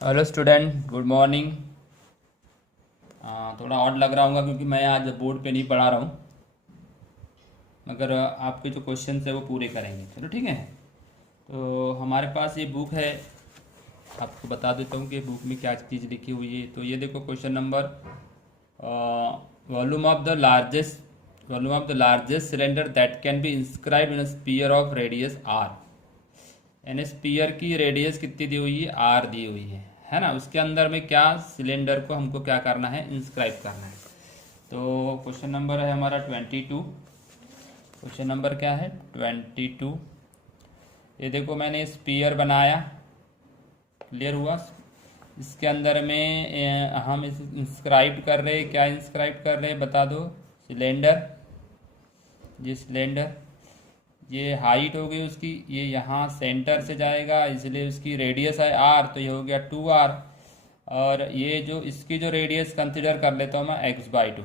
Hello student, good morning. थोड़ा odd लग रहा होगा क्योंकि मैं आज बोर्ड पे नहीं पढ़ा रहा हूँ, मगर आपके जो क्वेश्चंस है वो पूरे करेंगे। चलो ठीक है। तो हमारे पास ये बुक है, आपको बता देता हूँ कि बुक में क्या चीज़ लिखी हुई है। तो ये देखो question number, volume of the largest cylinder that can be inscribe in sphere of radius R. यानी स्पीयर की रेडियस कितनी दी हुई है, आर दी हुई है ना। उसके अंदर में क्या सिलेंडर को हमको क्या करना है, इंस्क्राइब करना है। तो क्वेश्चन नंबर है हमारा 22। क्वेश्चन नंबर क्या है, 22। ये देखो मैंने स्पीयर बनाया, क्लियर हुआ। इसके अंदर में हम इस इंस्क्राइब कर रहे हैं, क्या इंस्क्राइब कर रहे हैं बता दो। सिलेंडर, ये सिलेंडर, ये हाइट हो गई उसकी, ये यहाँ सेंटर से जाएगा इसलिए उसकी रेडियस है आर, तो ये हो गया 2r। और ये जो इसकी जो रेडियस कंसिडर कर लेता हूँ मैं x/2।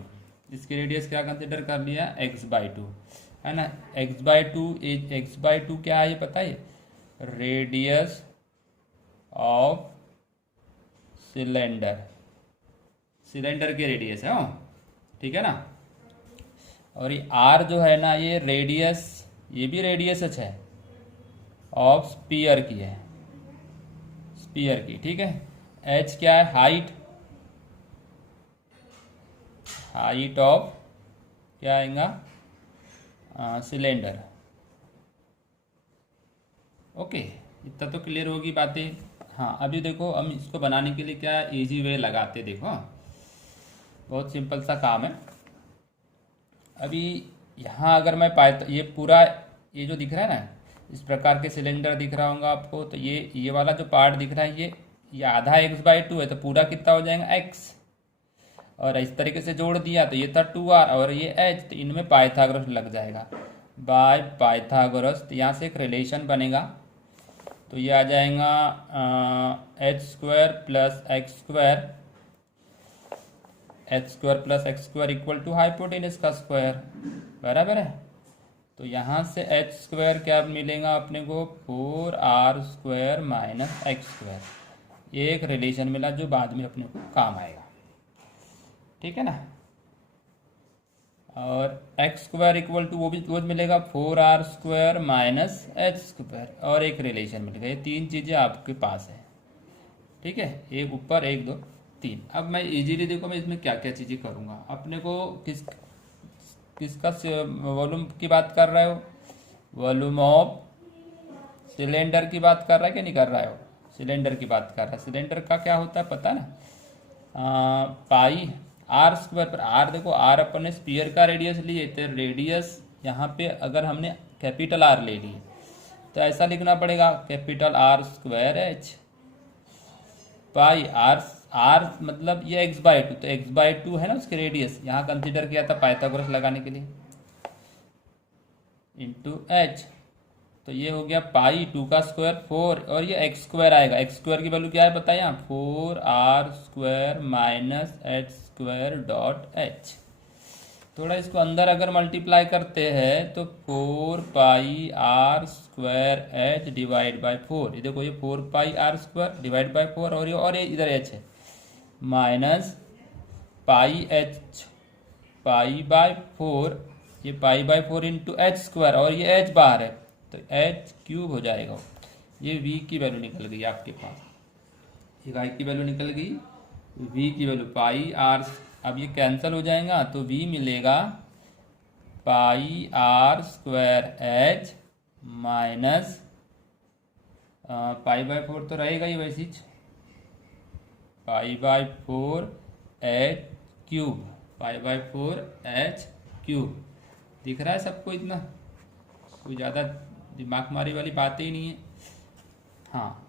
इसकी रेडियस क्या कंसिडर कर लिया, x/2 है ना। x/2 क्या है ये पता है, रेडियस ऑफ सिलेंडर, सिलेंडर की रेडियस है। ठीक है ना। और ये आर जो है ना, ये रेडियस, ये भी रेडियस है ऑफ स्पीयर की है, स्पीयर की। ठीक है। एच क्या है, हाइट, हाइट ऑफ क्या आएगा, सिलेंडर। ओके, इतना तो क्लियर होगी बातें। हाँ, अभी देखो हम इसको बनाने के लिए क्या इजी वे लगाते, देखो बहुत सिंपल सा काम है। अभी यहाँ अगर मैं पाए तो ये पूरा, ये जो दिख रहा है ना, इस प्रकार के सिलेंडर दिख रहा होगा आपको। तो ये वाला जो पार्ट दिख रहा है, ये आधा x/2 है, तो पूरा कितना हो जाएगा x। और इस तरीके से जोड़ दिया तो ये था 2r और ये h, तो इनमें पाइथागोरस लग जाएगा, बाय पाइथागोरस। तो यहाँ से एक रिलेशन बनेगा, तो ये आ जाएगा h² plus x² equal to hypotenuse का स्क्वायर, बराबर है। तो यहाँ से h² क्या मिलेगा अपने को, 4r² माइनस x²। ये एक रिलेशन मिला जो बाद में अपने को काम आएगा, ठीक है ना। और x² इक्वल टू वो भी रोज मिलेगा 4r² माइनस h², और एक रिलेशन मिलेगा। ये तीन चीज़ें आपके पास है, ठीक है। एक ऊपर, एक, दो, तीन। अब मैं इजीली देखो मैं इसमें क्या क्या चीज़ें करूँगा। अपने को किसका वॉल्यूम की बात कर रहे हो, वॉल्यूम ऑफ सिलेंडर की बात कर रहा है कि नहीं कर रहा है, सिलेंडर की बात कर रहा है। सिलेंडर का क्या होता है पता ना, पाई r² पर। आर देखो, आर अपन ने स्पीयर का रेडियस लिए, तो रेडियस यहाँ पे अगर हमने कैपिटल आर ले ली तो ऐसा लिखना पड़ेगा, कैपिटल r²h पाई आर मतलब ये x/2, तो x/2 है ना उसकी रेडियस, यहाँ कंसिडर किया था पाइथागोरस लगाने के लिए, इंटू h। तो ये हो गया पाई 2 का स्क्वायर 4, और ये x² आएगा। x² की वैल्यू क्या है बताइए, 4r² minus h² dot h। थोड़ा इसको अंदर अगर मल्टीप्लाई करते हैं तो 4πr² डिवाइड बाई 4। ये देखो, ये 4πr² डिवाइड बाई 4, और ये इधर h है, माइनस पाई/4, ये पाई/4 इंटू h² और ये h बाहर है तो h³ हो जाएगा। ये v की वैल्यू निकल गई आपके पास, ये y की वैल्यू निकल गई, v की वैल्यू πr। अब ये कैंसिल हो जाएगा तो v मिलेगा πr² माइनस पाई/4 तो रहेगा ही वैसी, पाई/4 h³, पाई/4 h³ दिख रहा है सबको, इतना कोई ज़्यादा दिमाग मारी वाली बात ही नहीं है। हाँ,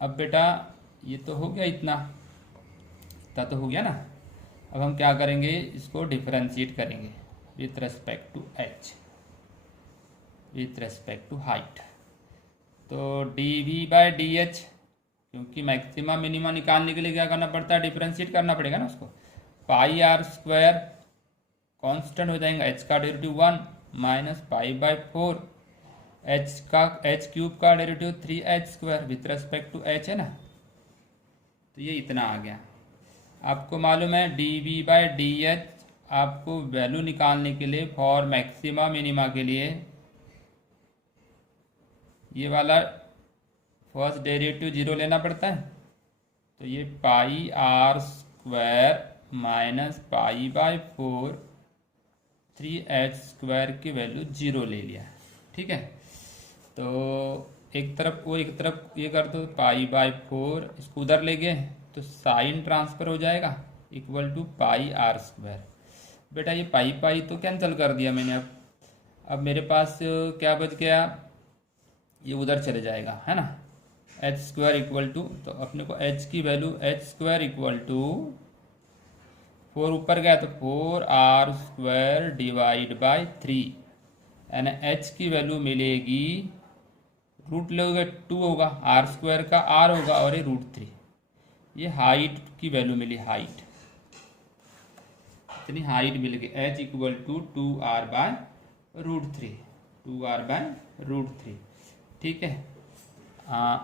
अब बेटा ये तो हो गया, इतना तो हो गया ना। अब हम क्या करेंगे, इसको डिफरेंशिएट करेंगे with respect to h, with respect to height. तो dv/dh, क्योंकि मैक्सिमा मिनिमा निकालने के लिए क्या करना पड़ता है, डिफरेंशिएट करना पड़ेगा ना उसको। πr² कांस्टेंट हो जाएगा, h का डेरिवेटिव 1 माइनस पाई/4, h³ का derivative 3h² with respect to h है ना। तो ये इतना आ गया। आपको मालूम है dv/dh आपको वैल्यू निकालने के लिए फॉर मैक्सिमा मिनिमा के लिए ये वाला फर्स्ट डेरिवेटिव जीरो लेना पड़ता है। तो ये पाई आर स्क्वायर माइनस पाई/4 3h² की वैल्यू जीरो ले लिया। ठीक है, तो एक तरफ ये कर दो पाई/4, इसको उधर ले गए तो साइन ट्रांसफर हो जाएगा equal to pi R square. बेटा ये पाई तो कैंसिल कर दिया मैंने। अब मेरे पास क्या बच गया, ये उधर चले जाएगा, है ना। h² इक्वल टू, तो अपने को h की वैल्यू h² इक्वल टू 4 ऊपर गया तो 4r² डिवाइड बाई 3, यानी h की वैल्यू मिलेगी रूट लोगे 2 होगा, r² का r होगा और ये √3। ये हाइट की वैल्यू मिली, हाइट इतनी हाइट मिल गई, h equal to 2r/√3, 2r/√3। ठीक है,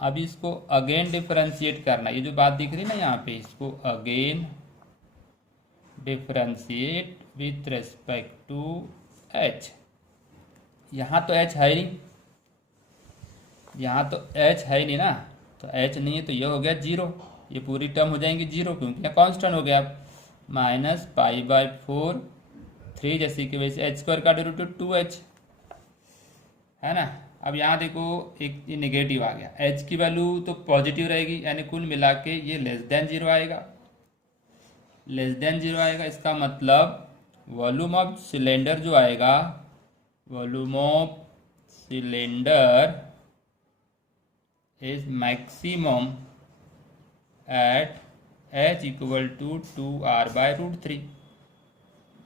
अभी इसको अगेन डिफरेंशिएट करना। ये जो बात दिख रही ना यहाँ पे, इसको again differentiate with respect to h। यहाँ तो h है नहीं, यहाँ तो h है नहीं ना, तो h नहीं है तो ये हो गया जीरो, ये पूरी टर्म हो जाएंगी जीरो क्योंकि यहाँ कॉन्स्टेंट हो गया। माइनस पाई/4 3 जैसे कि वैसे h² का डेरिवेटिव 2h है ना। अब यहाँ देखो एक ये नेगेटिव आ गया, h की वैल्यू तो पॉजिटिव रहेगी, यानी कुल मिला के ये लेस देन जीरो आएगा, लेस देन जीरो आएगा। इसका मतलब वॉल्यूम ऑफ सिलेंडर जो आएगा, volume of cylinder is maximum at h equal to 2r/√3।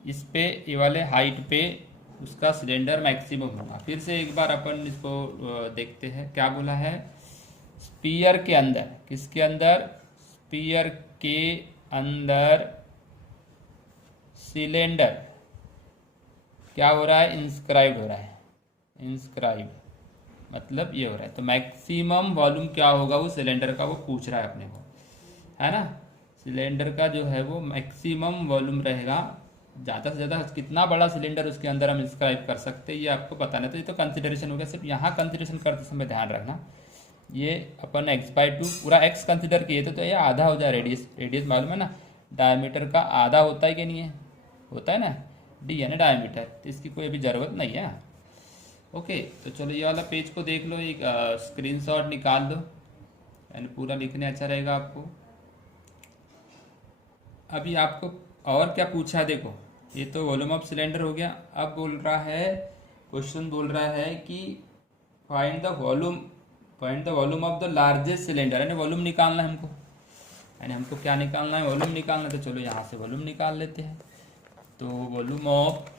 इस पे ये वाले हाइट पे उसका सिलेंडर मैक्सिमम होगा। फिर से एक बार अपन इसको देखते हैं क्या बोला है। स्पीयर के अंदर, किसके अंदर, स्पीयर के अंदर सिलेंडर क्या हो रहा है, इंस्क्राइब्ड हो रहा है, इंस्क्राइब्ड मतलब ये हो रहा है। तो मैक्सिमम वॉल्यूम क्या होगा वो सिलेंडर का, वो पूछ रहा है अपने को, है ना। सिलेंडर का जो है वो मैक्सिमम वॉल्यूम रहेगा, ज़्यादा से ज़्यादा कितना बड़ा सिलेंडर उसके अंदर हम इंस्क्राइब कर सकते हैं ये आपको बताना है। तो ये तो कंसिडरेशन हो गया, सिर्फ यहाँ कंसिडरेशन करते समय ध्यान रखना, ये अपन x/2 पूरा x कंसिडर किए थे तो ये आधा हो जाए रेडियस। रेडियस मालूम है ना, डायमीटर का आधा होता है कि नहीं है, होता है ना, d है ना डायमीटर, तो इसकी कोई अभी ज़रूरत नहीं है। ओके, तो चलो ये वाला पेज को देख लो, एक स्क्रीनशॉट निकाल दो, यानी पूरा लिखने अच्छा रहेगा आपको। अभी आपको और क्या पूछा है देखो, ये तो वॉल्यूम ऑफ सिलेंडर हो गया। अब बोल रहा है, क्वेश्चन बोल रहा है कि find the volume of the largest cylinder, यानी वॉल्यूम निकालना है हमको, यानी हमको क्या निकालना है, वॉल्यूम निकालना। तो चलो यहाँ से वॉल्यूम निकाल लेते हैं। तो वॉल्यूम ऑफ,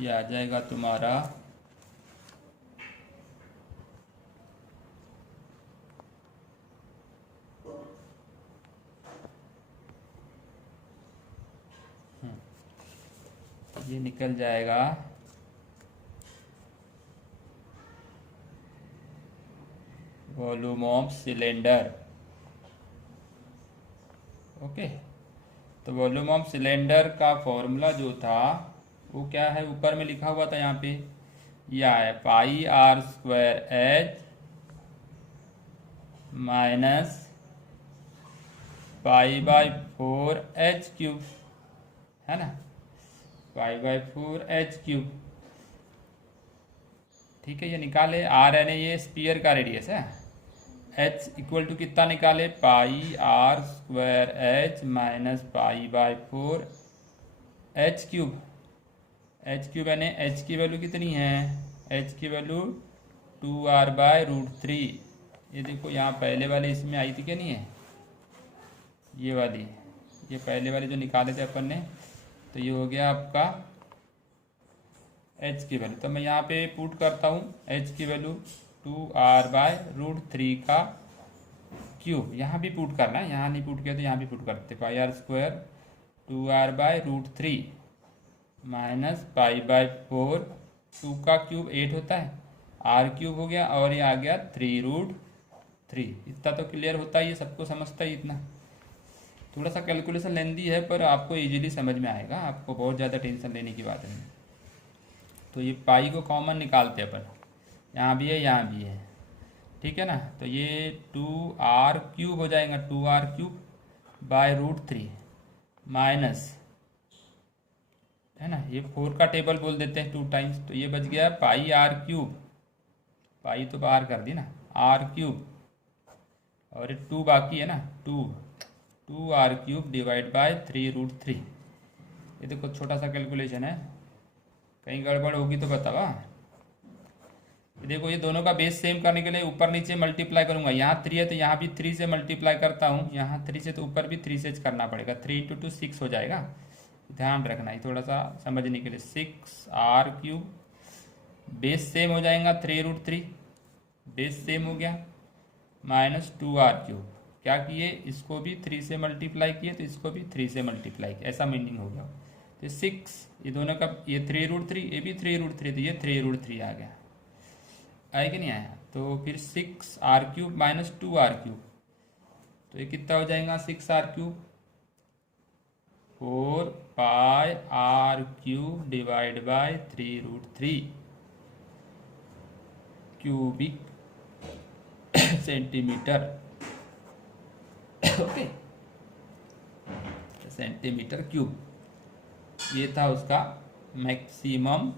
ये आ जाएगा तुम्हारा ये निकल जाएगा वॉल्यूम ऑफ सिलेंडर। ओके, तो वॉल्यूम ऑफ सिलेंडर का फॉर्मूला जो था वो क्या है, ऊपर में लिखा हुआ था यहाँ पे, यह है πr² माइनस π/4h³ है ना, π/4h³। ठीक है, ये निकाले r यानी ये स्पीयर का रेडियस है, h इक्वल टू कितना निकाले, πr² माइनस π/4h³ h³ यानी h की वैल्यू कितनी है, h की वैल्यू 2r/√3। ये देखो यहाँ पहले वाले इसमें आई थी क्या, नहीं है ये वाली, ये पहले वाले जो निकाले थे अपन ने, तो ये हो गया आपका h की वैल्यू। तो मैं यहाँ पे पुट करता हूँ h की वैल्यू 2r/√3 का क्यूब, यहाँ भी पुट करना है, यहाँ नहीं पुट किया तो यहाँ भी पुट करते, πr² 2r/√3 माइनस π/4, 2 का क्यूब 8 होता है, r³ हो गया और ये आ गया 3√3। 3। इतना तो क्लियर होता ही है, सबको समझता ही इतना। थोड़ा सा कैलकुलेशन लेंदी है पर आपको इजीली समझ में आएगा, आपको बहुत ज़्यादा टेंशन लेने की बात नहीं। तो ये पाई को कॉमन निकालते हैं अपन, यहाँ भी है यहाँ भी है, ठीक है ना। तो ये 2r³ हो जाएगा, 2r³ बाय √3 माइनस, है ना, ये 4 का टेबल बोल देते हैं 2 टाइम्स, तो ये बच गया πr³, पाई तो बाहर कर दी ना, r³ और 2 बाकी है ना, 2r³ डिवाइड बाय 3√3। ये देखो छोटा सा कैलकुलेशन है, कहीं गड़बड़ होगी तो बतावा। ये देखो, ये दोनों का बेस सेम करने के लिए ऊपर नीचे मल्टीप्लाई करूंगा, यहाँ 3 है तो यहाँ भी 3 से मल्टीप्लाई करता हूँ, यहाँ 3 से तो ऊपर भी 3 से करना पड़ेगा, 3 × 2 6 हो जाएगा। ध्यान रखना है थोड़ा सा समझने के लिए, 6r³ बेस सेम हो जाएगा 3√3, बेस सेम हो गया, माइनस 2r³। क्या किए, इसको भी 3 से मल्टीप्लाई किए तो इसको भी 3 से मल्टीप्लाई किया, ऐसा मीनिंग हो गया। तो 6, ये दोनों का, ये 3√3, ये भी 3√3, तो ये 3√3 आ गया, आया कि नहीं आया। तो फिर 6r³ माइनस 2r³, तो ये कितना हो जाएगा, 6r³ 4πr³ divide by 3√3 cubic centimetre, okay, centimetre cube. ये था उसका मैक्सिमम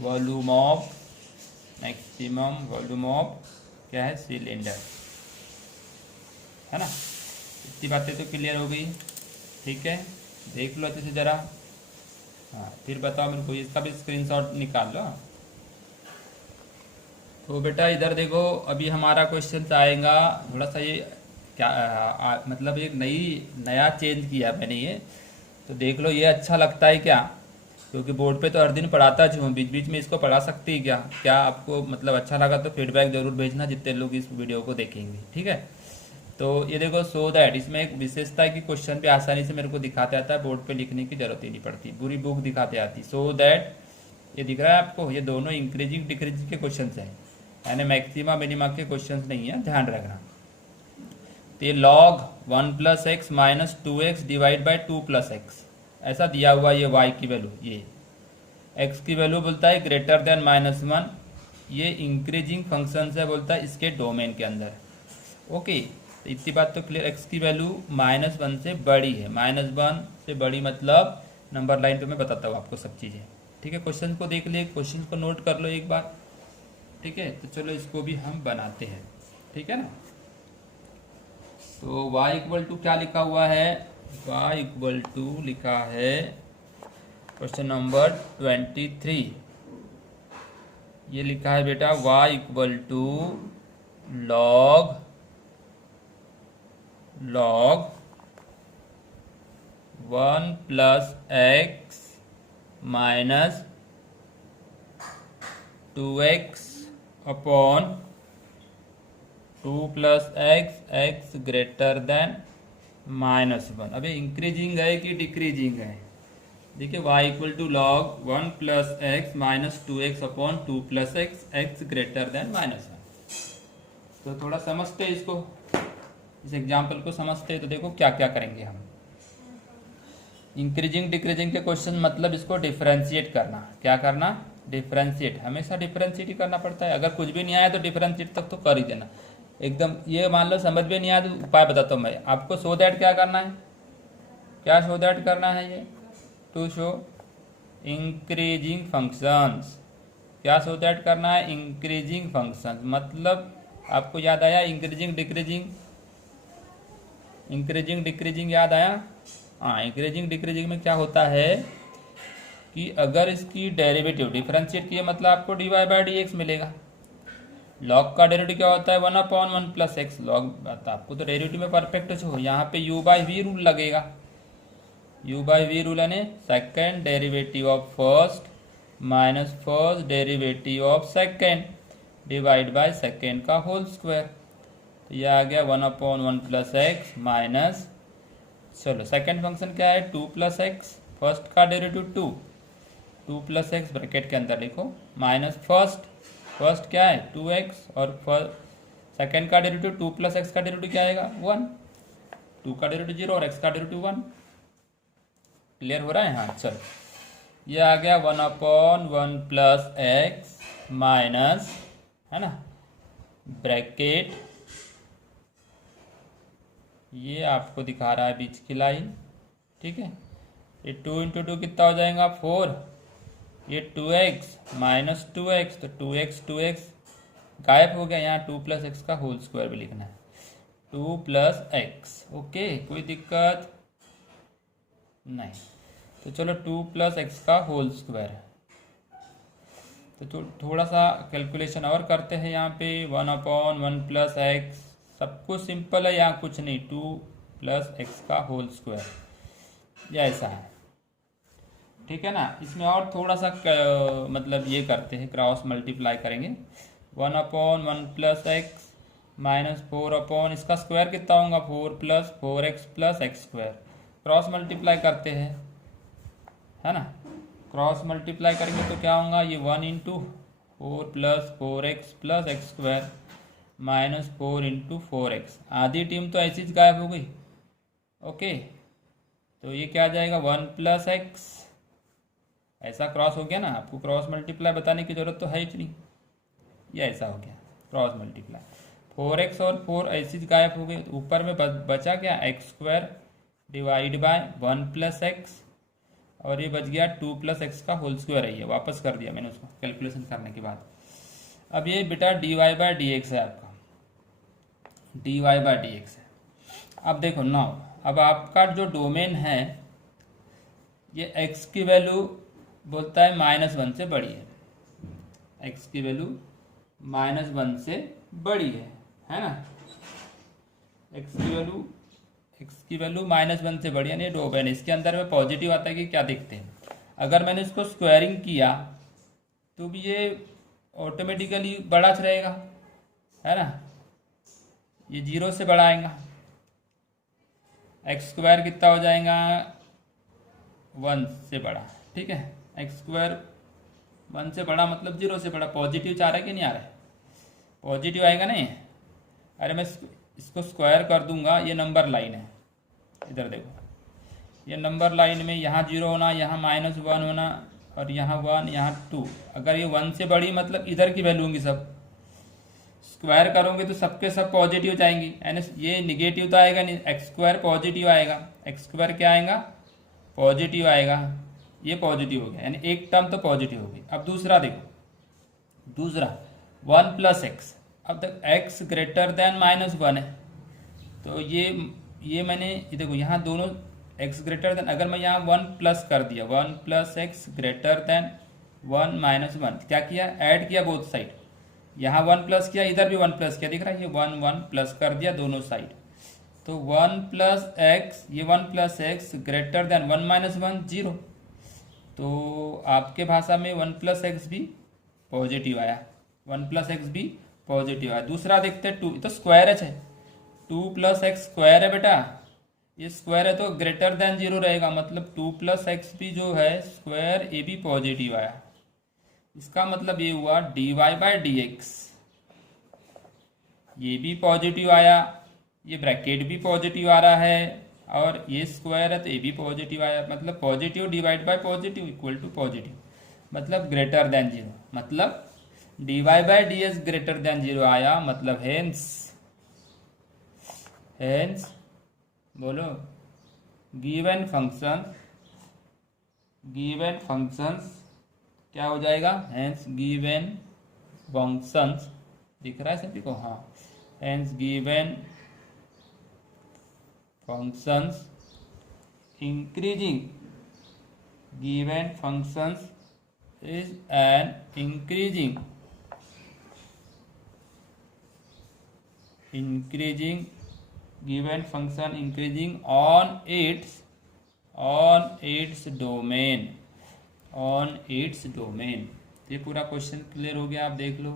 वॉल्यूम ऑफ क्या है, सिलेंडर, है ना। इतनी बातें तो क्लियर हो गई, ठीक है। देख लो अच्छे से ज़रा, हाँ फिर बताओ मेरे को, इसका भी स्क्रीनशॉट निकाल लो। तो बेटा इधर देखो, अभी हमारा क्वेश्चन आएगा थोड़ा सा, ये क्या मतलब एक नया चेंज किया मैंने ये, तो देख लो ये अच्छा लगता है क्या, क्योंकि बोर्ड पे तो हर दिन पढ़ाता हूँ, बीच बीच में इसको पढ़ा सकती है क्या आपको मतलब अच्छा लगा तो फीडबैक जरूर भेजना, जितने लोग इस वीडियो को देखेंगे, ठीक है। तो ये देखो, सो दैट, इसमें एक विशेषता है कि क्वेश्चन पे आसानी से मेरे को दिखाते आता है, बोर्ड पे लिखने की जरूरत ही नहीं पड़ती, पूरी बुक दिखाते आती। सो दैट, ये दिख रहा है आपको, ये दोनों इंक्रीजिंग डिक्रीजिंग के क्वेश्चन हैं, यानी मैक्सिमा मिनिमा के क्वेश्चन नहीं है, ध्यान रखना। तो log 1 + x minus 2x divide by 2 + x, ऐसा दिया हुआ ये y की वैल्यू, ये x की वैल्यू बोलता है ग्रेटर देन -1, ये इंक्रीजिंग फंक्शन है, बोलता है इसके डोमेन के अंदर, ओके। तो इतनी बात तो क्लियर, x की वैल्यू -1 से बड़ी है, -1 से बड़ी मतलब नंबर लाइन पे मैं बताता हूँ आपको सब चीज़ें, ठीक है। क्वेश्चन को देख लिए, क्वेश्चन को नोट कर लो एक बार, ठीक है। तो चलो इसको भी हम बनाते हैं, ठीक है ना। तो y = क्या लिखा हुआ है, y = लिखा है क्वेश्चन नंबर 23, ये लिखा है बेटा, y = log 1 + x minus 2x upon 2 + x greater than -1। अभी इंक्रीजिंग है कि डिक्रीजिंग है, देखिए y = log 1 + x minus 2x upon 2 + x greater than -1। तो थोड़ा समझते इसको, इस एग्जाम्पल को समझते, तो देखो क्या क्या करेंगे हम। इंक्रीजिंग डिक्रीजिंग के क्वेश्चन मतलब इसको डिफरेंशिएट करना, क्या करना, डिफरेंशिएट, हमेशा डिफरेंशिएट ही करना पड़ता है। अगर कुछ भी नहीं आया तो डिफरेंशिएट तक तो कर ही देना एकदम। ये मान लो समझ में नहीं आया तो उपाय बताता हूँ मैं आपको। सो दैट क्या करना है, क्या सो दैट करना है, ये टू शो इंक्रीजिंग फंक्शंस, क्या सो दैट करना है, इंक्रीजिंग फंक्शंस। मतलब आपको याद आया इंक्रीजिंग डिक्रीजिंग याद आया। हाँ, इंक्रीजिंग डिक्रीजिंग में क्या होता है कि अगर इसकी डेरिवेटिव डिफरेंशिएट किए मतलब आपको dy/dx मिलेगा। लॉग का डेरिवेटिव क्या होता है, 1/1 + x लॉग, आपको तो डेरिवेटिव में परफेक्ट हो, यहाँ पे u/v रूल लगेगा। u/v रूल यानी second derivative of first minus first derivative of second divide by second का होल स्क्वायर। तो यह आ गया 1/1 + x माइनस, चलो सेकेंड फंक्शन क्या है, 2 + x, फर्स्ट का डेरिवेटिव 2 + x ब्रैकेट के अंदर लिखो, माइनस फर्स्ट फर्स्ट क्या है 2x और सेकेंड का डेरिवेटिव 2 प्लस एक्स का डेरिवेटिव क्या आएगा 1, 2 का डेरिवेटिव 0 और x का डेरिवेटिव 1। क्लियर हो रहा है? हाँ चलो, ये आ गया 1/1 प्लस एक्स माइनस, है ना, ब्रैकेट, ये आपको दिखा रहा है बीच की लाइन, ठीक है। ये 2 इंटू 2 कितना हो जाएगा 4, ये 2x माइनस 2x, तो 2x गायब हो गया। यहाँ 2 प्लस एक्स का होल स्क्वायर भी लिखना है, 2 प्लस एक्स। ओके, कोई दिक्कत नहीं। तो चलो 2 प्लस एक्स का होल स्क्वायर है। तो थोड़ा सा कैलकुलेशन और करते हैं यहाँ पे। 1/1 प्लस एक्स, सब कुछ सिंपल है, यहाँ कुछ नहीं। 2 प्लस एक्स का होल स्क्वायर, ये ऐसा है, ठीक है ना। इसमें और थोड़ा सा मतलब ये करते हैं, क्रॉस मल्टीप्लाई करेंगे। 1/1 प्लस एक्स माइनस 4 इसका स्क्वायर कितना होगा 4 plus 4x plus x square. Cross multiply करते हैं, है ना। क्रॉस मल्टीप्लाई करेंगे तो क्या होगा, ये 1 into 4 plus 4x plus x square minus 4 into 4x। आधी टीम तो ऐसी गायब हो गई। ओके, तो ये क्या आ जाएगा 1 प्लस एक्स, ऐसा क्रॉस हो गया ना। आपको क्रॉस मल्टीप्लाई बताने की जरूरत तो है ही नहीं, ये ऐसा हो गया क्रॉस मल्टीप्लाई। 4x और 4 ऐसी गायब हो गई। ऊपर में बचा क्या x square divide bye 1 plus x, और ये बच गया 2 प्लस एक्स का होल स्क्वायर है। ये वापस कर दिया मैंने उसको कैलकुलेशन करने के बाद। अब ये बेटा dy बाय डी एक्स है, आपका dy बाय डी एक्स है। अब देखो नाउ, अब आपका जो डोमेन है, ये x की वैल्यू बोलता है -1 से बड़ी है, x की वैल्यू -1 से बड़ी है ना। x की वैल्यू -1 से बड़ी, यानी डोमेन। इसके अंदर में पॉजिटिव आता है कि क्या देखते हैं। अगर मैंने इसको स्क्वायरिंग किया तो भी ये ऑटोमेटिकली बड़ा रहेगा, है ना। ये 0 से बड़ा आएगा। एक्स स्क्वायर कितना हो जाएगा 1 से बड़ा, ठीक है। एक्स स्क्वायर 1 से बड़ा मतलब 0 से बड़ा। पॉजिटिव चाह रहा है कि नहीं आ रहा है, पॉजिटिव आएगा नहीं। अरे मैं इसको स्क्वायर कर दूंगा, ये नंबर लाइन है, इधर देखो, ये नंबर लाइन में यहाँ 0 होना, यहाँ -1 होना, और यहाँ 1, यहाँ 2। अगर ये 1 से बड़ी मतलब इधर की वैल्यू होंगी सब। स्क्वायर करोगे तो सबके सब पॉजिटिव जाएंगी, यानी ये निगेटिव तो आएगा नहीं, एक्स स्क्वायर पॉजिटिव आएगा। एक्स स्क्वायर क्या आएगा पॉजिटिव आएगा, ये पॉजिटिव हो गया, यानी एक टर्म तो पॉजिटिव हो गई। अब दूसरा देखो, दूसरा 1 प्लस एक्स। अब तक x ग्रेटर देन -1 है, तो ये मैंने ये देखो यहाँ दोनों x ग्रेटर देन, अगर मैं यहाँ 1 प्लस कर दिया, 1 प्लस एक्स ग्रेटर देन 1 -1, क्या किया ऐड किया बोथ साइड। यहाँ 1 प्लस किया, इधर भी 1 प्लस किया, दिख रहा है, ये 1 प्लस कर दिया दोनों साइड। तो 1 प्लस एक्स, ये 1 प्लस एक्स ग्रेटर देन 1 -1 0। तो आपके भाषा में 1 प्लस एक्स भी पॉजिटिव आया, 1 प्लस एक्स भी पॉजिटिव आया। दूसरा देखते हैं 2, तो स्क्वायर है 2 प्लस एक्स स्क्वायर है बेटा, ये स्क्वायर है तो ग्रेटर देन 0 रहेगा, मतलब 2 प्लस एक्स भी जो है स्क्वायर, ये भी पॉजिटिव आया। इसका मतलब ये हुआ dy बाय डी एक्स, ये भी पॉजिटिव आया, ये ब्रैकेट भी पॉजिटिव आ रहा है, और ये स्क्वायर है तो ये भी पॉजिटिव आया। मतलब positive divide by positive equal to positive, मतलब ग्रेटर देन 0, मतलब dy by D X greater than 0 आया, मतलब हेंस बोलो गिवन फंक्शंस क्या हो जाएगा, हेंस गिवन फंक्शंस, दिख रहा है सभी को, हाँ, hence given functions increasing, given functions is an increasing given function increasing on its domain। ये पूरा क्वेश्चन क्लियर हो गया, आप देख लो।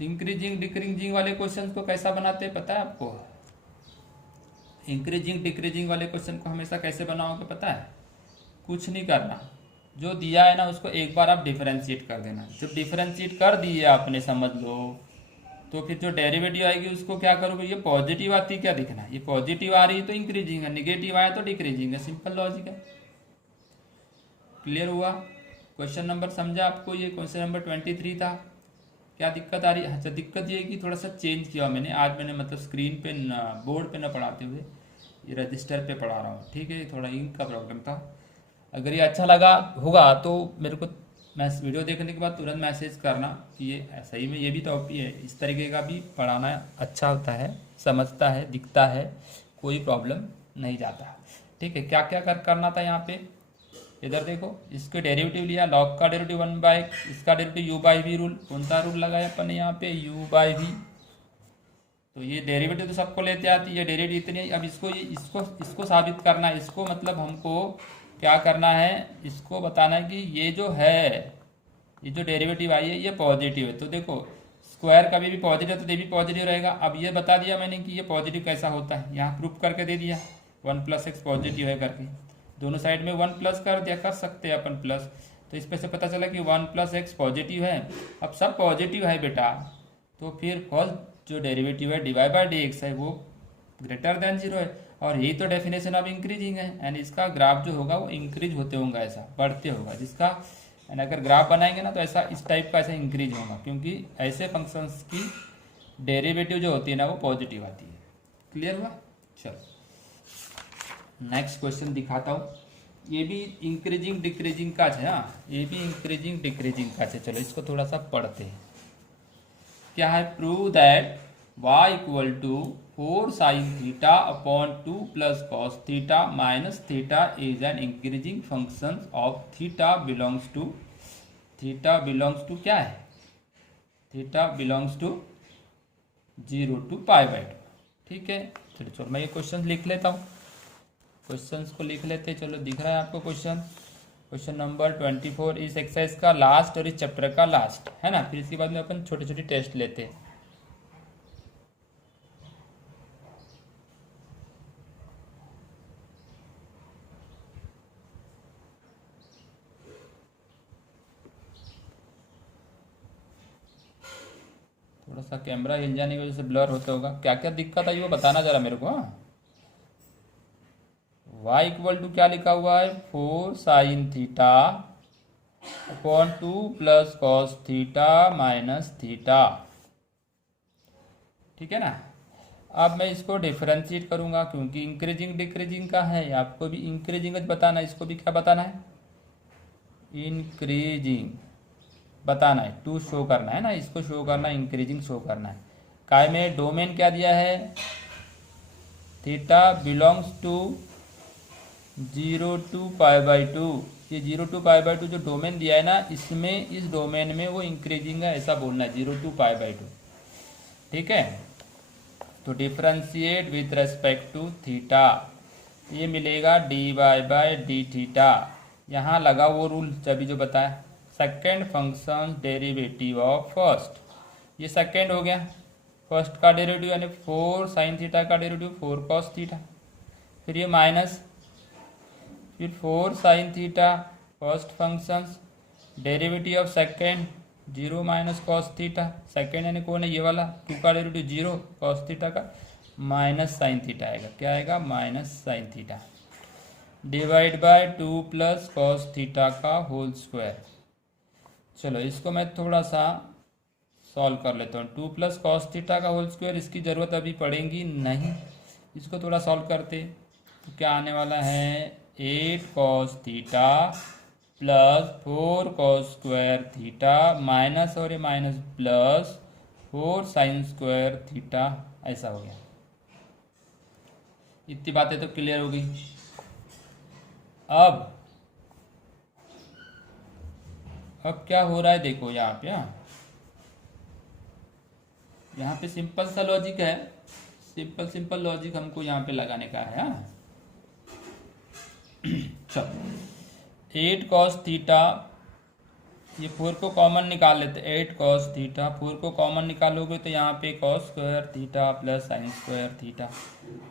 इंक्रीजिंग डिक्रीजिंग वाले क्वेश्चन को कैसा बनाते हैं पता है आपको? इंक्रीजिंग डिक्रीजिंग वाले क्वेश्चन को हमेशा कैसे बनाओगे पता है? कुछ नहीं करना, जो दिया है ना उसको एक बार आप डिफरेंशिएट कर देना। जब डिफरेंशिएट कर दिए आपने समझ लो, तो फिर जो डेरिवेटिव आएगी उसको क्या करोगे, ये पॉजिटिव आती क्या दिखना, ये पॉजिटिव आ रही है तो इंक्रीजिंग है, निगेटिव आए तो डिक्रीजिंग है, सिंपल लॉजिक है। क्लियर हुआ? क्वेश्चन नंबर समझा आपको? ये क्वेश्चन नंबर 23 था। क्या दिक्कत आ रही है? अच्छा, दिक्कत ये है कि थोड़ा सा चेंज किया मैंने आज, मैंने मतलब स्क्रीन पे न, बोर्ड पे न पढ़ाते हुए ये रजिस्टर पे पढ़ा रहा हूँ, ठीक है, थोड़ा इंक का प्रॉब्लम था। अगर ये अच्छा लगा होगा तो मेरे को वीडियो देखने के बाद तुरंत मैसेज करना कि ये सही में ये भी टॉपिक है, इस तरीके का भी पढ़ाना अच्छा होता है, समझता है, दिखता है, कोई प्रॉब्लम नहीं जाता। ठीक है, क्या क्या करना था यहाँ पे, इधर देखो, इसके डेरिवेटिव लिया, लॉग का डेरिवेटिव 1/, इसका derivative u by V rule, कौन सा रूल लगाया अपन ने यहाँ पे, u बाई वी। तो ये डेरिवेटिव तो सबको लेते आती है, डेरिवेटिव इतनी, अब इसको साबित करना है, इसको मतलब हमको क्या करना है, इसको बताना है कि ये जो है, ये जो डेरिवेटिव आई है ये पॉजिटिव है। तो देखो स्क्वायर कभी भी पॉजिटिव है तो ये भी पॉजिटिव रहेगा। अब ये बता दिया मैंने कि ये पॉजिटिव कैसा होता है, यहाँ प्रूफ करके दे दिया, 1 + x पॉजिटिव है करके, दोनों साइड में 1 प्लस कर दिया, कर सकते हैं अपन प्लस, तो इस पे से पता चला कि 1 + x पॉजिटिव है। अब सब पॉजिटिव है बेटा, तो फिर कॉल जो डेरिवेटिव है dy/dx है वो ग्रेटर देन 0 है, और यही तो डेफिनेशन ऑफ इंक्रीजिंग है, एंड इसका ग्राफ जो होगा वो इंक्रीज होते होगा, ऐसा बढ़ते होगा, जिसका एंड अगर ग्राफ बनाएंगे ना तो ऐसा इस टाइप का ऐसा इंक्रीज होगा, क्योंकि ऐसे फंक्शंस की डेरिवेटिव जो होती है ना वो पॉजिटिव आती है। क्लियर हुआ? चलो नेक्स्ट क्वेश्चन दिखाता हूँ, ये भी इंक्रीजिंग डिक्रीजिंग का है, हाँ ये भी इंक्रीजिंग डिक्रीजिंग का है। चलो इसको थोड़ा सा पढ़ते हैं। क्या है, prove that y = 4 sin theta upon 2 + cos theta minus theta is an increasing function of theta belongs to क्या है, थीटा बिलोंग्स टू 0 to π/2। ठीक है, चलो मैं ये क्वेश्चन लिख लेता हूँ, क्वेश्चंस को लिख लेते हैं। चलो दिख रहा है आपको क्वेश्चन नंबर 24 इस एक्सरसाइज का लास्ट और इस चैप्टर का लास्ट है ना, फिर इसके बाद में अपन छोटे छोटे टेस्ट लेते हैं। थोड़ा सा कैमरा हिल जाने की वजह से ब्लर होता होगा, क्या क्या दिक्कत आई वो बताना जरा मेरे को। हाँ, y = क्या लिखा हुआ है, 4 sin theta upon 2 + cos theta minus theta. ठीक है ना, अब मैं इसको डिफरेंशिएट करूंगा क्योंकि इंक्रीजिंग डिक्रीजिंग का है, आपको भी इंक्रीजिंग बताना है, इसको भी क्या बताना है, इंक्रीजिंग बताना है, टू शो करना है ना, इसको शो करना है, इंक्रीजिंग शो करना है। काय में डोमेन क्या दिया है, थीटा बिलोंग्स टू 0 to π/2, ये 0 to π/2 जो डोमेन दिया है ना, इसमें इस डोमेन में वो इंक्रीजिंग है, ऐसा बोलना है, 0 to π/2। ठीक है, तो differentiate with respect to theta, ये मिलेगा dy/dθ। यहाँ लगा वो रूल अभी जो बताया, second function derivative of first, ये सेकेंड हो गया, फर्स्ट का डेरिवेटिव यानी 4 sin थीटा का डेरिवेटिव 4 cos थीटा, फिर ये माइनस, फिर 4 sin theta first function derivative of second 0 - cos theta, second यानी कौन है, ये वाला 2 का डेरिवेटिव 0 cos थीटा का माइनस sin थीटा आएगा, क्या आएगा, minus sin theta divide by 2 + cos theta का होल स्क्वायर। चलो इसको मैं थोड़ा सा सॉल्व कर लेता हूँ, 2 + cos थीटा का होल स्क्वायर, इसकी ज़रूरत अभी पड़ेगी नहीं, इसको थोड़ा सॉल्व करते तो क्या आने वाला है, 8 cos theta plus 4 cos square theta minus और ये minus plus 4 sin square theta, ऐसा हो गया। इतनी बातें तो क्लियर हो गई। अब क्या हो रहा है देखो, यहाँ पे सिंपल सा लॉजिक है, सिंपल लॉजिक हमको यहाँ पे लगाने का है। चलो 8 cos थीटा, ये 4 को कॉमन निकाल लेते, 8 cos थीटा, 4 को कॉमन निकालोगे तो यहाँ पे cos square theta plus sin square theta,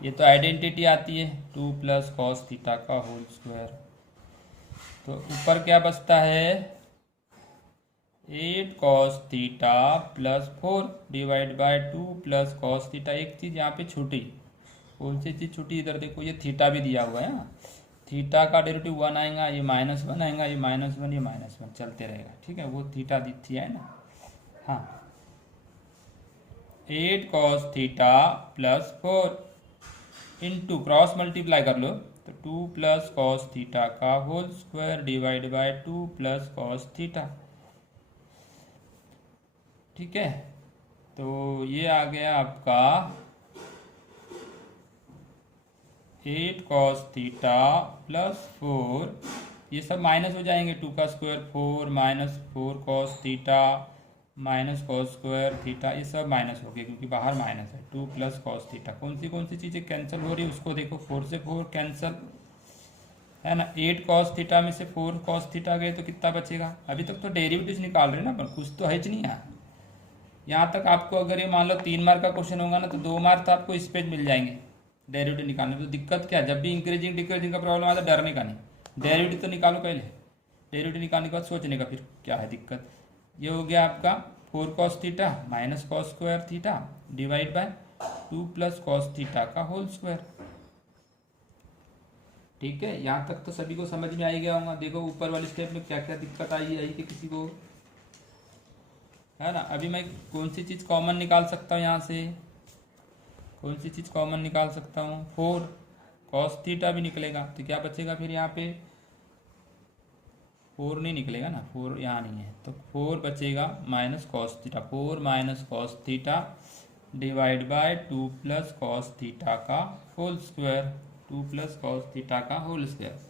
ये तो आइडेंटिटी आती है 2 + cos थीटा का होल स्क्वायर। तो ऊपर क्या बचता है 8 cos theta plus 4 divide by 2 plus cos theta. एक चीज़ यहाँ पे छूटी, कौन सी चीज़ छूटी? इधर देखो ये थीटा भी दिया हुआ है ना, थीटा का डेरिवेटिव 1 आएगा, ये -1 आएगा, ये -1 ये -1 चलते रहेगा। ठीक है, वो थीटा दिखती है ना। हाँ 8 cos theta plus 4 into cross multiply कर लो तो 2 प्लस cos थीटा का whole square divide by 2 plus cos theta. ठीक है, तो ये आ गया आपका 8 cos थीटा प्लस 4, ये सब माइनस हो जाएंगे, 2 का square 4 minus 4 cos theta minus cos square theta, ये सब माइनस हो गए क्योंकि बाहर माइनस है। 2 प्लस cos थीटा, कौन सी चीज़ें कैंसिल हो रही है उसको देखो, 4 से 4 कैंसिल है ना। 8 cos थीटा में से 4 cos थीटा गए तो कितना बचेगा? अभी तक तो डेरिवेटिव निकाल रहे हैं ना, पर कुछ तो है नहीं है। यहाँ तक आपको अगर ये मान लो 3 मार्क का क्वेश्चन होगा ना तो 2 मार्क तो आपको इस पेज मिल जाएंगे डेरिवेटिव निकालने में। तो दिक्कत क्या, जब भी इंक्रीजिंग डिक्रीजिंग का प्रॉब्लम आता है डरने का नहीं, डेरिवेटिव तो निकालो पहले, डेरिवेटिव निकालने के बाद सोचने का फिर क्या है दिक्कत। ये हो गया आपका 4 cos theta minus cos square theta divide by 2 plus cos theta का होल स्क्वायर। ठीक है, यहाँ तक तो सभी को समझ में आ ही गया होगा। देखो ऊपर वाले स्टेप में क्या क्या दिक्कत आई कि किसी को, है ना। अभी मैं कौन सी चीज़ कॉमन निकाल सकता हूँ यहाँ से, कौन सी चीज़ कॉमन निकाल सकता हूँ? 4 cos थीटा भी निकलेगा तो क्या बचेगा फिर यहाँ पे? 4 नहीं निकलेगा ना, 4 यहाँ नहीं है तो 4 बचेगा minus cos theta, 4 minus cos theta divide by 2 plus cos theta का whole square, 2 plus cos theta का होल स्क्वायर।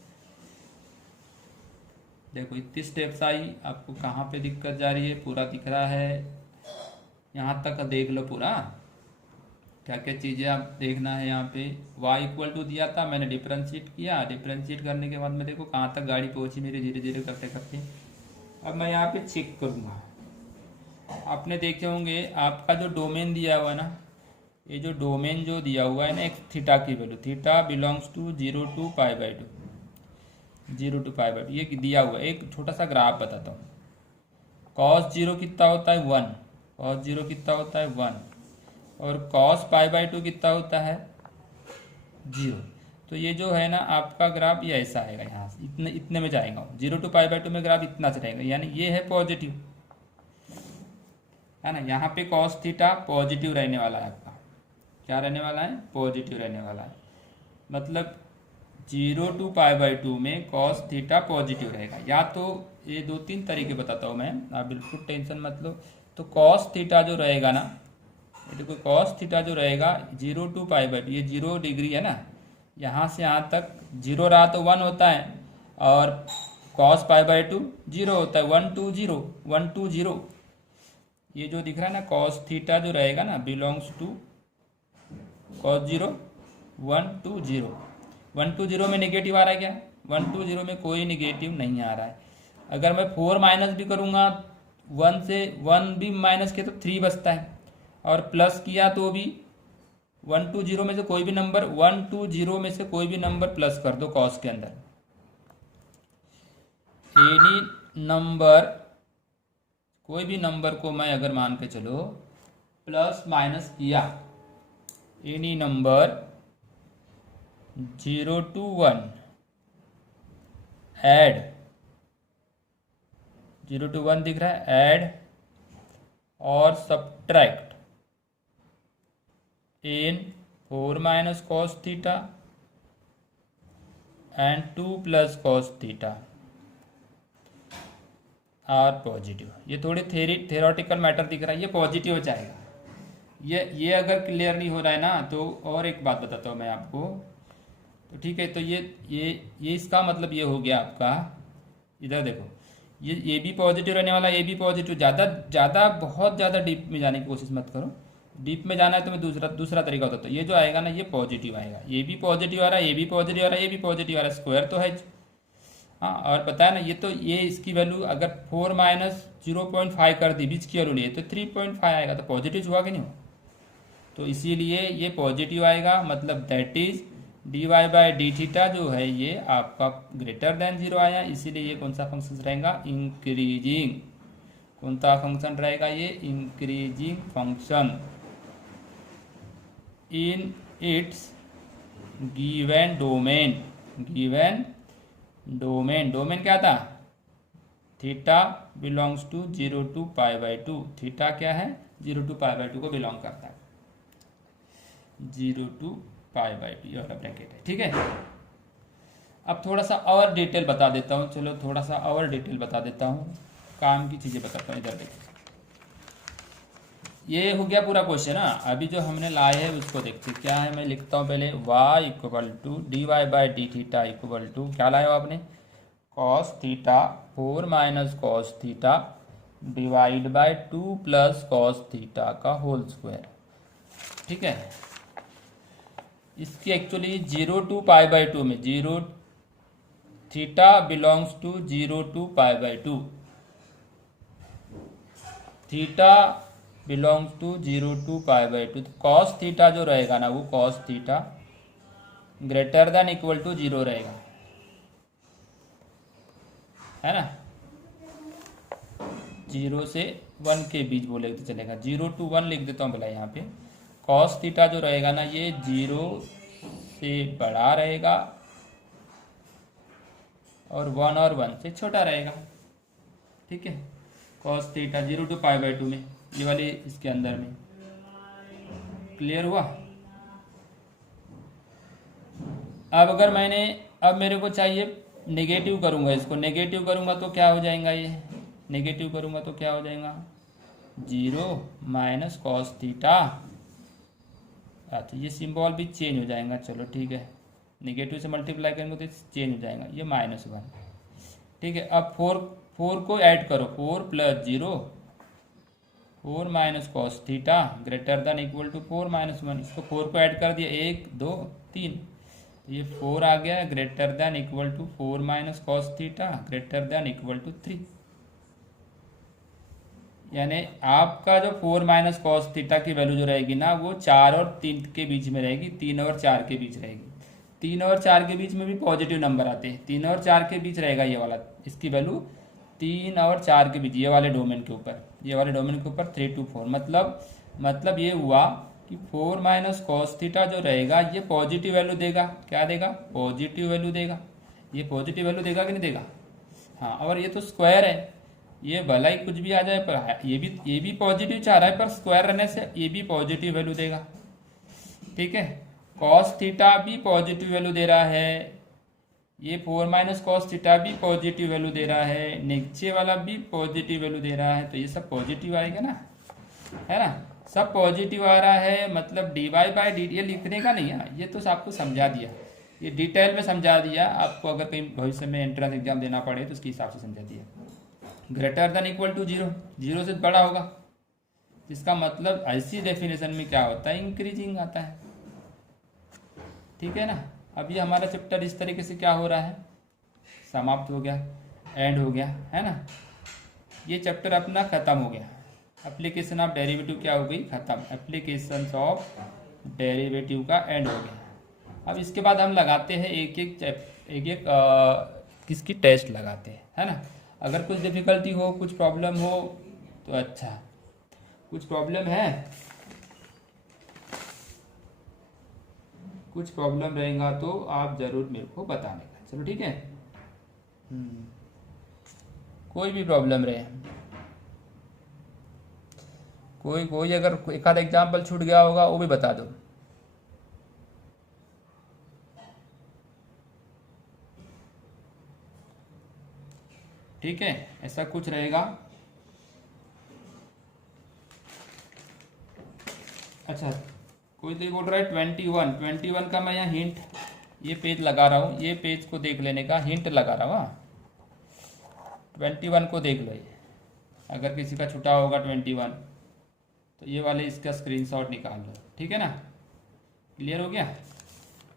देखो इतनी स्टेप्स आई, आपको कहाँ पे दिक्कत जा रही है पूरा दिख रहा है, यहाँ तक देख लो पूरा क्या क्या चीज़ें आप देखना है। यहाँ पे y इक्वल टू दिया था, मैंने डिफरेंशिएट किया, डिफरेंशिएट करने के बाद में देखो कहाँ तक गाड़ी पहुँची मेरी धीरे धीरे करते करते। अब मैं यहाँ पे चेक करूँगा, आपने देखे होंगे आपका जो डोमेन दिया हुआ है ना, ये जो डोमेन जो दिया हुआ है ना एक थीटा की value, theta belongs to 0 to π/2, 0 to π/2 ये दिया हुआ है। एक छोटा सा ग्राफ बताता हूँ, cos 0 कितना होता है 1, cos 0 कितना होता है 1, और cos π/2 कितना होता है 0। तो ये जो है ना आपका ग्राफ ये ऐसा आएगा, यहाँ से इतने में जाएगा, 0 to π/2 में ग्राफ इतना से रहेगा, यानी ये है पॉजिटिव, है ना। यहाँ पे cos थीटा पॉजिटिव रहने वाला है आपका, क्या रहने वाला है? पॉजिटिव रहने वाला है। मतलब 0 to π/2 में cos थीटा पॉजिटिव रहेगा। या तो ये 2-3 तरीके बताता हूँ मैं, आप बिल्कुल टेंशन मत लो। तो cos थीटा जो रहेगा ना, ये देखो cos थीटा जो रहेगा 0 to π/2, ये 0 डिग्री है ना, यहाँ से यहाँ तक 0 रहा तो 1 होता है, और cos π/2 0 होता है, 1 to 0, 1 to 0। ये जो दिख रहा है ना cos थीटा जो रहेगा ना belongs to cos 0 1 to 0, 1 to 0 में नेगेटिव आ रहा है क्या? 1 to 0 में कोई नेगेटिव नहीं आ रहा है। अगर मैं 4 माइनस भी करूँगा 1 से, 1 भी माइनस किया तो 3 बचता है, और प्लस किया तो भी 1 to 0 में से कोई भी नंबर, 1 to 0 में से कोई भी नंबर प्लस कर दो cos के अंदर। एनी नंबर, कोई भी नंबर को मैं अगर मान के चलो प्लस माइनस किया, any number 0 to 1 add, 0 to 1 दिख रहा है, ऐड और subtract in 4 minus cos theta and 2 plus cos theta are positive. ये थोड़ी थेरोटिकल मैटर दिख रहा है, ये पॉजिटिव हो जाएगा। ये अगर क्लियर नहीं हो रहा है ना तो और एक बात बताता हूँ मैं आपको। तो ठीक है, तो ये इसका मतलब ये हो गया आपका, इधर देखो ये भी पॉजिटिव रहने वाला, ये भी पॉजिटिव। ज़्यादा बहुत ज़्यादा डीप में जाने की कोशिश मत करो, डीप में जाना है तो मैं दूसरा तरीका होता है। ये जो आएगा ना ये पॉजिटिव आएगा, ये भी पॉजिटिव आ रहा है, ये भी पॉजिटिव आ रहा है, ये भी पॉजिटिव आ रहा है, स्क्वायर तो है। हाँ, और पता है ना ये तो ये इसकी वैल्यू अगर 4 माइनस 0.5 कर दी, बीच की वैल्यू लिए तो 3.5 आएगा, तो पॉजिटिव हुआ कि नहीं हो। तो इसीलिए ये पॉजिटिव आएगा, मतलब that is D Y by D theta जो है ये आपका ग्रेटर देन 0 आया, इसीलिए ये कौन सा फंक्शन रहेगा, इंक्रीजिंग। कौन सा फंक्शन रहेगा ये, increasing function in its given domain. Given domain, domain क्या था, theta belongs to 0 to π/2। Theta क्या है, 0 to π/2 को बिलोंग करता है, 0 to π/2 ये वाला ब्रैकेट है, ठीक है। अब थोड़ा सा और डिटेल बता देता हूँ, चलो थोड़ा सा और डिटेल बता देता हूँ, काम की चीज़ें बताता हूँ। इधर देखो, ये हो गया पूरा क्वेश्चन ना। अभी जो हमने लाए हैं उसको देखते क्या है। मैं लिखता हूँ पहले y equal to d Y by D theta equal to क्या लाया हो आपने, cos theta 4 minus cos theta divide by 2 plus cos theta का होल स्क्वायर, ठीक है। इसकी एक्चुअली 0 to π/2 में 0 theta belongs to 0 to π/2, theta belongs to 0 to π/2। तो कॉस थीटा जो रहेगा ना वो cos theta greater than equal to 0 रहेगा, है ना। 0 से 1 के बीच बोले तो चलेगा, 0 to 1 लिख देता हूँ भला यहाँ पे। कॉस थीटा जो रहेगा ना ये 0 से बड़ा रहेगा और 1 से छोटा रहेगा, ठीक है। कॉस थीटा 0 to π/2 में, ये वाले इसके अंदर में, क्लियर हुआ। अब अगर मैंने, अब मेरे को चाहिए नेगेटिव करूंगा, इसको नेगेटिव करूंगा तो क्या हो जाएगा, ये नेगेटिव करूंगा तो क्या हो जाएगा, 0 माइनस कॉस थीटा। अच्छा ये सिंबल भी चेंज हो जाएगा, चलो ठीक है। नेगेटिव से मल्टीप्लाई करेंगे तो चेंज हो जाएगा, ये -1, ठीक है। अब 4 को ऐड करो, 4 + 0 4 minus cos theta greater than equal to 4 - 1। इसको 4 को ऐड कर दिया, 1 2 3, ये 4 आ गया greater than equal to 4 minus cos theta greater than equal to 3। यानी आपका जो 4 माइनस कॉस थीटा की वैल्यू जो रहेगी ना वो 4 और 3 के बीच में रहेगी, 3 और 4 के बीच रहेगी। 3 और 4 के बीच में भी पॉजिटिव नंबर आते हैं, 3 और 4 के बीच रहेगा ये वाला, इसकी वैल्यू 3 और 4 के बीच, ये वाले डोमेन के ऊपर, ये वाले डोमेन के ऊपर 3 to 4। मतलब ये हुआ कि 4 माइनस कॉस थीटा जो रहेगा ये पॉजिटिव वैल्यू देगा, क्या देगा, पॉजिटिव वैल्यू देगा। ये पॉजिटिव वैल्यू देगा कि नहीं देगा, हाँ। और ये तो स्क्वायर है, ये भला ही कुछ भी आ जाए पर ये भी पॉजिटिव चाह रहा है, पर स्क्वायर रहने से ये भी पॉजिटिव वैल्यू देगा, ठीक है। कॉस थीटा भी पॉजिटिव वैल्यू दे रहा है, ये 4 माइनस कॉस थीटा भी पॉजिटिव वैल्यू दे रहा है, नीचे वाला भी पॉजिटिव वैल्यू दे रहा है, तो ये सब पॉजिटिव आएगा ना, है ना, सब पॉजिटिव आ रहा है। मतलब डी वाई बाई डी, ये लिखने का नहीं है, ये तो आपको समझा दिया, ये डिटेल में समझा दिया आपको, अगर कहीं भविष्य में एंट्रेंस एग्जाम देना पड़े तो उसके हिसाब से समझा दिया। ग्रेटर देन इक्वल टू 0, 0 से बड़ा होगा, इसका मतलब ऐसी डेफिनेशन में क्या होता है, इंक्रीजिंग आता है, ठीक है ना। अभी हमारा चैप्टर इस तरीके से क्या हो रहा है, समाप्त हो गया, एंड हो गया, है ना। ये चैप्टर अपना खत्म हो गया, एप्लीकेशन ऑफ डेरिवेटिव क्या हो गई, खत्म, एप्लीकेशंस ऑफ डेरिवेटिव का एंड हो गया। अब इसके बाद हम लगाते हैं एक एक किसकी टेस्ट लगाते हैं, है ना। अगर कुछ डिफिकल्टी हो, कुछ प्रॉब्लम हो तो अच्छा, कुछ प्रॉब्लम है, कुछ प्रॉब्लम रहेगा तो आप जरूर मेरे को बताने का, चलो ठीक है। कोई भी प्रॉब्लम रहे, कोई अगर एक आध एग्जाम्पल छूट गया होगा वो भी बता दो। ठीक है, ऐसा कुछ रहेगा। अच्छा, कोई तो बोल रहा है 21 का मैं यहाँ हिंट, ये पेज लगा रहा हूँ, ये पेज को देख लेने का हिंट लगा रहा हूँ। 21 को देख लो, ये अगर किसी का छुटा होगा 21 तो ये वाले इसका स्क्रीनशॉट निकाल लो, ठीक है ना। क्लियर हो गया।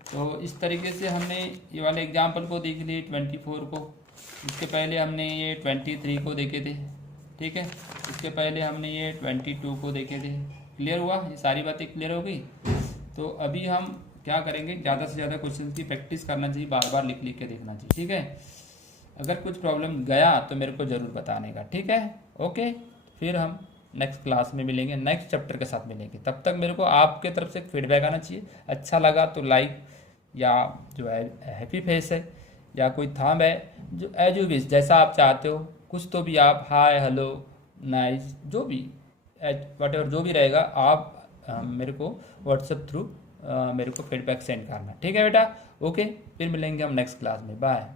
तो इस तरीके से हमने ये वाले एग्जाम्पल को देख लिए, 24 को, इसके पहले हमने ये 23 को देखे थे, ठीक है। इसके पहले हमने ये 22 को देखे थे। क्लियर हुआ, ये सारी बातें क्लियर हो गई। तो अभी हम क्या करेंगे, ज़्यादा से ज़्यादा क्वेश्चन की प्रैक्टिस करना चाहिए, बार बार लिख लिख के देखना चाहिए, ठीक है। अगर कुछ प्रॉब्लम गया तो मेरे को ज़रूर बताने का, ठीक है। ओके, फिर हम नेक्स्ट क्लास में मिलेंगे, नेक्स्ट चैप्टर के साथ मिलेंगे। तब तक मेरे को आपके तरफ से फीडबैक आना चाहिए। अच्छा लगा तो लाइक, या जो है हैप्पी फेस है, या कोई थंब है, जो एज यू विश, जैसा आप चाहते हो, कुछ तो भी आप हाय हेलो नाइस जो भी वट एवर जो भी रहेगा, आप मेरे को व्हाट्सएप थ्रू मेरे को फीडबैक सेंड करना, ठीक है बेटा। ओके, फिर मिलेंगे हम नेक्स्ट क्लास में, बाय।